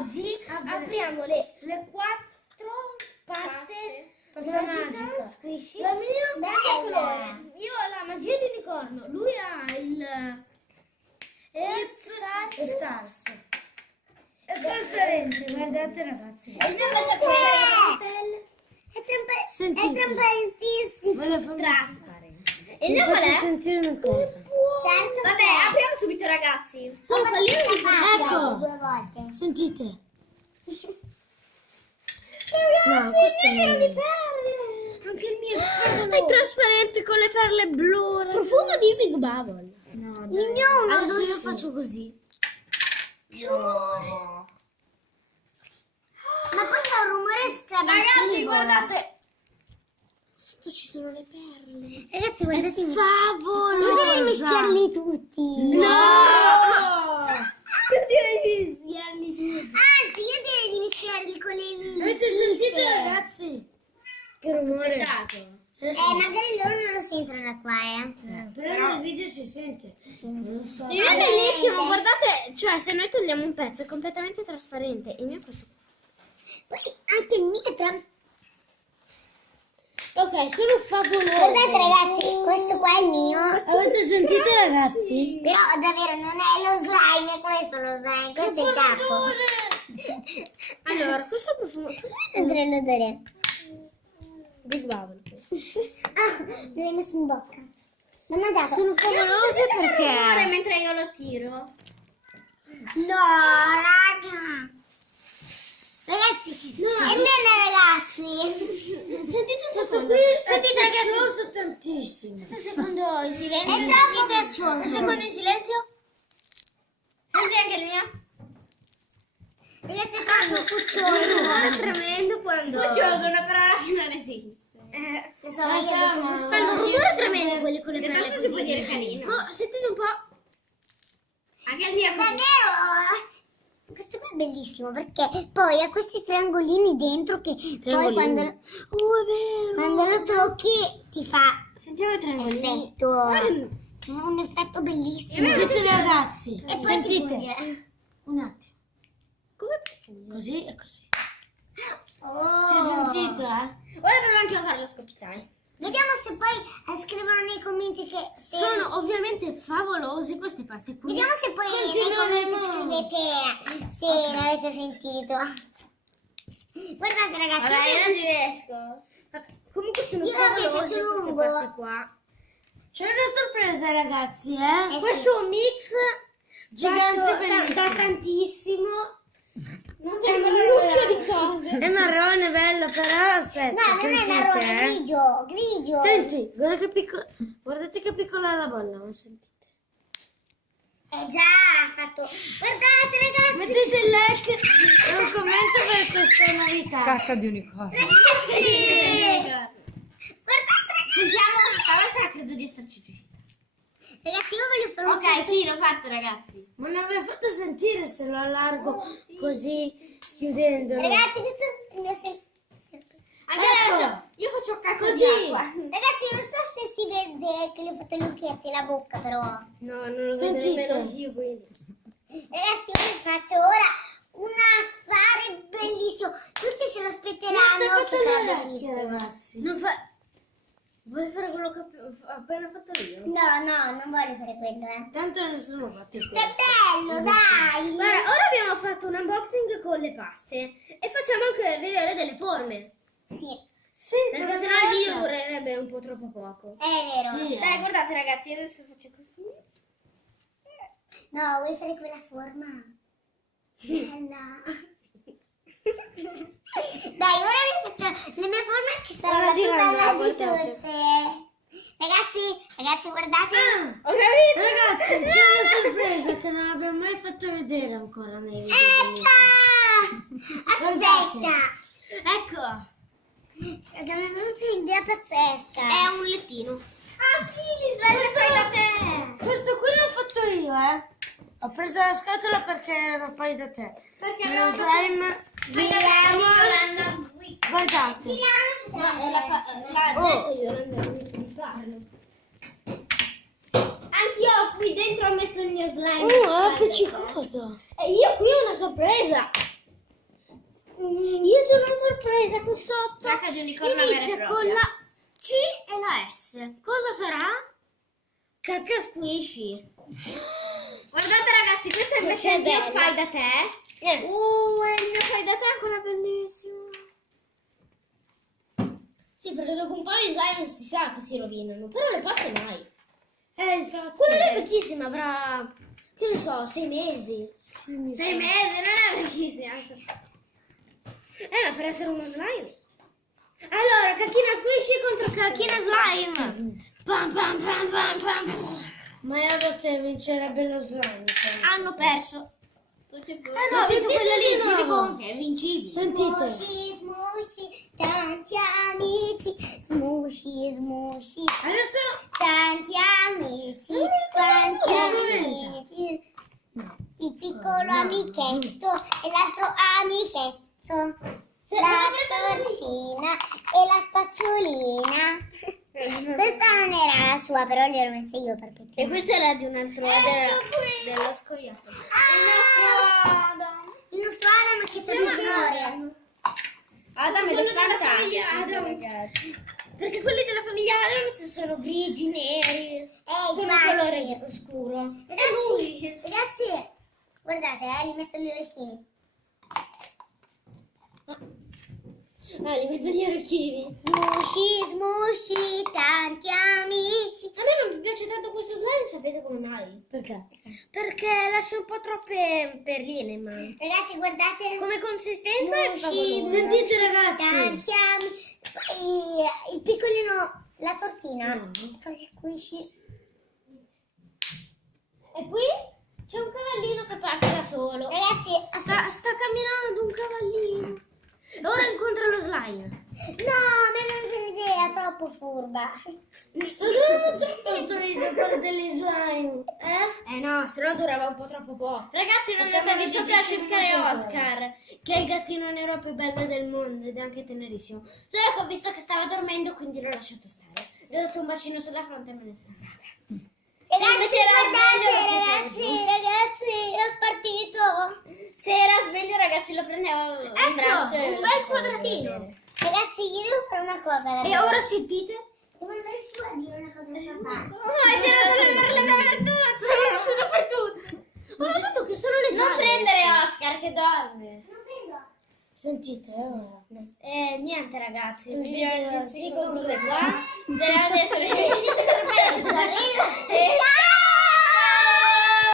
oggi apriamo le 4 paste Pasta magica. squishy. La mia del mio colore. Io ho la magia di unicorno, lui ha il e Stars. È trasparente, guardate ragazzi. E il mio invece è quello Sentite. È trasparentissimo. Voglio farvi trasparente. E il vi mio qual faccio è? sentire una cosa. Certo. Vabbè, apriamo subito ragazzi. Sono pallino di Ecco. 2 volte. Sentite. Ragazzi, No, questo il mio è pieno è- di perle. Anche il mio è È favoloso. trasparente con le perle blu. ragazzi. Profumo di Big Bubble. No, Il dai. mio è un Adesso io odore. faccio così. No. Ma poi fa un rumore scrabacchivo. Ragazzi, guardate. Sotto ci sono le perle. Ragazzi, guardate. Io Favolosa. direi mischiarli tutti. No! Io direi di mischiarli tutti. Anzi, io direi di mischiarli con le linee. Avete sentito ragazzi? Che rumore. Aspettate. Magari loro non lo sentono da qua, Però nel video si sente. Non so. Il mio è bellissimo, guardate, cioè se noi togliamo un pezzo è completamente trasparente. Il mio è questo Poi anche il mio è qua. Ok, sono favoloso. Guardate ragazzi, questo qua è il mio. Avete sentito ragazzi? Però davvero non è lo slime, è questo lo slime, questo è il capo. Allora, questo profumo. Sentire l'odore. Big Bubble questo. Ah, me l'hai messo in bocca. L'ho mangiato. Sono favolose perché? mentre io lo tiro. No, raga. Ragazzi, no, è bene ragazzi. Sentite un secondo. Sentite ragazzi. Piaccioso tantissimo. Un secondo in silenzio. È troppo Sentite? piaccioso. Un secondo in silenzio. Senti anche il mio. Ragazzi, è troppo È puccioso. tremendo quando. Puccioso, una parola che non esiste. Lo so, ma io Lasciamo. Fanno un rumore tremendo quelli con le Adesso perle si così. può dire carino. No, sentite un po'. Anche il mio è così. davvero. Questo qua è bellissimo perché poi ha questi triangolini dentro che poi quando, è vero. quando lo tocchi ti fa Sentiamo i triangolini. effetto, un effetto bellissimo. Sentite ragazzi. E poi ti Sentite. funge. Un attimo. Come? Così e così. Oh. Si è sentito, eh? Ora provo anche a farlo scoppiettare. Vediamo se poi scrivono nei commenti che se... Sono ovviamente favolose queste paste qui. Vediamo se poi nei commenti scrivete se l'avete sentito. Guardate ragazzi, Vabbè, io non ci io riesco. Comunque sono Io vabbè, favolose faccio queste lungo. paste qua. C'è una sorpresa ragazzi, eh? Questo è un mix Gigante fatto bellissimo. da tantissimo. Non so un mucchio di cose. È marrone bello, però aspetta, no, non è sentite, marrone, è eh? grigio, grigio. Senti, guarda che piccola. Guardate che piccola è la bolla, ma sentite. Già fatto. Guardate ragazzi. Mettete il like e un commento per questa novità. Cacca di unicorno. Guardate. Sentiamo, stavolta credo di esserci riuscita. Ragazzi, io voglio fare un Ok, salto. sì, l'ho fatto ragazzi. Ma non vi ho fatto sentire se lo allargo sì. così, chiudendolo. Ragazzi, questo è il mio Anche Ecco. adesso io faccio un cacco Così. di acqua. Ragazzi, non so se si vede che le ho fatto gli occhietti e la bocca, però. No, non lo Sentite. vedo nemmeno io quindi. Ragazzi, io vi faccio ora un affare bellissimo. Tutti se lo Non ti ho aspetteranno che fatto sarà le orecchie, bellissimo. ragazzi. Non fa... Vuole fare quello che ho appena fatto io? No, no, non voglio fare quello, Tanto nessuno ha fatto Che questo. bello, dai! Guarda, ora abbiamo fatto un unboxing con le paste e facciamo anche vedere delle forme. Sì, Sì, Perché sennò il video durerebbe un po' troppo poco. è vero. Sì. Dai, guardate ragazzi, io adesso faccio così. No, vuoi fare quella forma? Bella. Dai, ora vi faccio le mie forme che sarà Ora la più girando, bella di voltate. tutte. Ragazzi, guardate. Ho capito! Ragazzi, c'è una sorpresa che non abbiamo mai fatto vedere ancora nei video. Ecco! Aspetta. Ecco, Raga, mi è venuta un'idea pazzesca. è un lettino. Ah sì, li slime fai da te. Questo qui l'ho fatto io, eh. Ho preso la scatola perché lo fai da te. Perché Lo slime, Yolanda Sweet. guardate. L'ha detto Yolanda Sweet di farlo. Anch'io qui dentro ho messo il mio slime. È appiccicoso. E io qui ho una sorpresa. Io c'ho una sorpresa qui sotto. Sacca di unicorno vera e Inizia propria. con la C e la S. Cosa sarà? Cacca squishy. Guardate ragazzi, questo è invece Che il mio bella. fai da te. E il mio fai da te è ancora bellissimo. Sì, perché dopo un po' di slime si sa che si rovinano, però le paste mai. Infatti. Quella lì è vecchissima, avrà, che ne so, 6 mesi. 6 mesi, non è vecchissima. Ma per essere uno slime. Allora, cacchina squishy contro cacchina slime. Pam pam pam pam pam. Ma io vedo che vincerebbe lo slime. Hanno perso. No, No, vinto quella lì, si no. rigonfia, è invincibile. Sentite. Smushy, smushy, tanti amici. Smushy, smushy, Adesso tanti amici. Quanti amici. Il piccolo amichetto e l'altro amichetto. La tortina e la spazzolina. Questa non era la sua, però gliel'ho messa io per E pettine. questa era di un altro dello scoiattolo. Il nostro Adam che c'è di Florian. Adam è Quello della fantastico. famiglia Adams. Perché quelli della famiglia Adams sono grigi, neri, con un guardi. colore scuro. Ragazzi, guardate, gli metto gli orecchini. Gli metto gli orecchini. Smushy, smushy, tanti amici. A me non mi piace tanto questo slime, sapete come mai? perché? Perché lascia un po' troppe perline in mano. Ragazzi, guardate. Come consistenza è Smushy, favolosa. Sentite, ragazzi. tanti amici. Poi il piccolino, la tortina. Fa squishy. E qui c'è un cavallino che parte da solo. Ragazzi, Sta camminando un cavallino. E ora incontra lo slime. no, non è venuta un'idea, troppo furba. Mi sto durando troppo sto video quello degli slime. No, se no durava un po' troppo poco. Ragazzi, non Facciamo andate di di sopra a 10 cercare minuti Oscar, che è il gattino nero più bello del mondo ed è anche tenerissimo. Solo che ho visto che stava dormendo, quindi l'ho lasciato stare. Le ho dato un bacino sulla fronte e me ne sono andata. Ragazzi, invece era guardate, sveglio, ragazzi, è partito. Se era sveglio, ragazzi, lo prendevo in braccio. un e bel lo quadratino. vedere. Ragazzi, io devo fare una cosa. E ragazzi. ora sentite? Devo andare su a dire una cosa a papà. Hai tirato le perle dappertutto. Sono dappertutto. Ho notato che sono le Non gialle. prendere Oscar che dorme. Non prendo. Sentite, ora. Niente, ragazzi. Vediamo Si conclude qua. Speriamo di essere riusciti a fare un sorriso. Ciao!